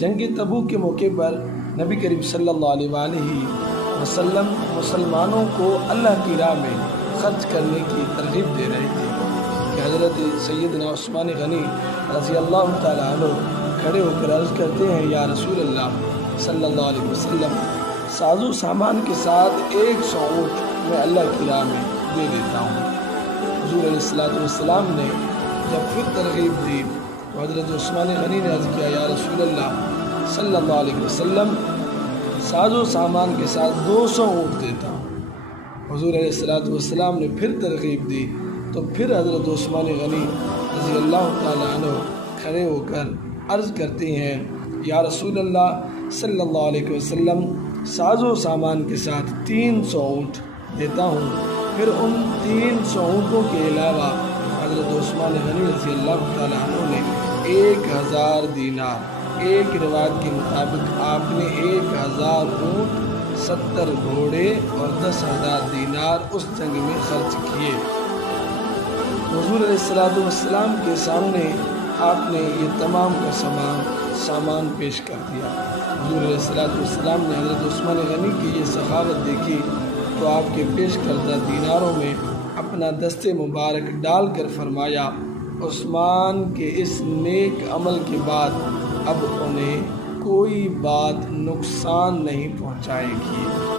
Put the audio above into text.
جنگ تبوک کے موقع پر نبی کریم صلی اللہ علیہ وسلم مسلمانوں کو اللہ کی راہ میں خرچ کرنے کی ترغیب دے رہے تھے کہ حضرت سیدنا عثمان غنی رضی اللہ تعالیٰ عنہ کھڑے ہو کر عرض کرتے ہیں یا رسول اللہ صلی اللہ علیہ وسلم ساز و سامان کے ساتھ 100 اونٹ میں اللہ کی راہ میں دے دیتا ہوں۔ حضور علیہ السلام نے جب پھر ترغیب دی تو حضرت عثمان غنی نے عرض کیا یا رسول اللہ صلی اللہ علیہ وسلم ساز و سامان کے ساتھ 200 اونٹ دیتا ہوں۔ حضور علیہ السلام نے پھر ترغیب دی تو پھر حضرت عثمان غنی رضی اللہ تعالیٰ عنہ کھڑے ہو کر عرض کرتے ہیں یا رسول اللہ صلی اللہ علیہ وسلم ساز و سامان کے ساتھ 300 اونٹ دیتا ہوں۔ پھر ان 300 اونٹوں کے علاوہ حضرت عثمان غنی رضی اللہ تعالیٰ عنہ نے 1000 دینار، ایک روایت کے مطابق آپ نے 1000 اونٹ، 70 گھوڑے اور 10,000 دینار اس جنگ میں خرچ کیے۔ حضور علیہ السلام کے سامنے آپ نے یہ تمام کا سامان پیش کر دیا۔ حضور علیہ السلام نے حضرت عثمان غنی کی یہ سخاوت دیکھی تو آپ کے پیش کردہ دیناروں میں اپنا دست مبارک ڈال کر فرمایا عثمان کے اس نیک عمل کے بعد اب انہیں کوئی بات نقصان نہیں پہنچائے گی۔